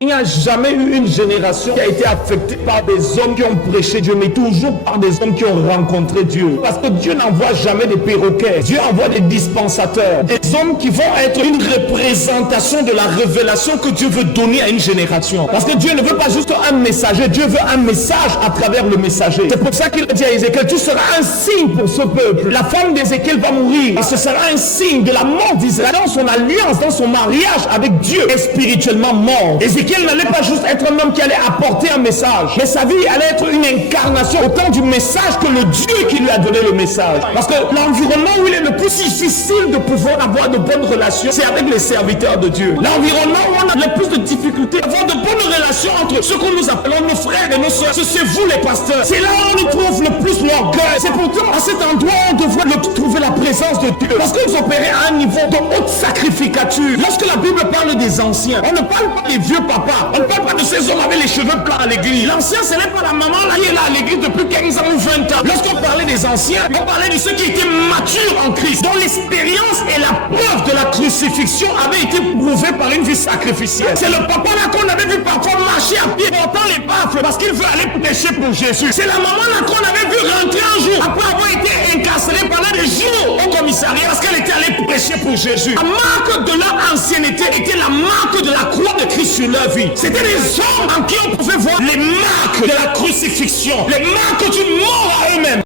Il n'y a jamais eu une génération qui a été affectée par des hommes qui ont prêché Dieu, mais toujours par des hommes qui ont rencontré Dieu. Parce que Dieu n'envoie jamais des perroquets. Dieu envoie des dispensateurs. Des hommes qui vont être une représentation de la révélation que Dieu veut donner à une génération. Parce que Dieu ne veut pas juste un messager, Dieu veut un message à travers le messager. C'est pour ça qu'il a dit à Ézéchiel, tu seras un signe pour ce peuple. La femme d'Ézéchiel va mourir. Et ce sera un signe de la mort d'Israël dans son alliance, dans son mariage avec Dieu, est spirituellement mort. Ézéchiel n'allait pas juste être un homme qui allait apporter un message, mais sa vie allait être une incarnation autant du message que le Dieu qui lui a donné le message. Parce que l'environnement où il est le plus difficile de pouvoir avoir de bonnes relations, c'est avec les serviteurs de Dieu. L'environnement où on a le plus de difficultés à avoir de bonnes relations entre ceux que nous appelons nos frères et nos soeurs, c'est vous les pasteurs. C'est là où on nous trouve le plus l'orgueil. C'est pourtant à cet endroit où on devrait trouver la présence de Dieu. Parce que vous opérez à un niveau de haute sacrificature. Lorsque la Bible parle des anciens, on ne parle pas des vieux papas. On ne parle pas de ces hommes avec les cheveux plats à l'église. L'ancien, ce n'est pas la maman là qui est là à l'église depuis 15 ans ou 20 ans. Lorsqu'on parlait des anciens, on parlait de ceux qui étaient matures en Christ, dont l'expérience et la preuve de la crucifixion avaient été prouvées par une vie sacrificielle. C'est le papa là qu'on avait vu parfois marcher à pied portant les baffles parce qu'il veut aller prêcher pour Jésus. C'est la maman là qu'on avait vu rentrer un jour après avoir été incarcérée pendant des jours au commissariat parce qu'elle était allée prêcher pour Jésus. La marque de leur ancienneté était la marque de la croix de Christ sur leur vie. C'était des hommes en qui on pouvait voir les marques de la crucifixion, les marques d'une mort à eux-mêmes.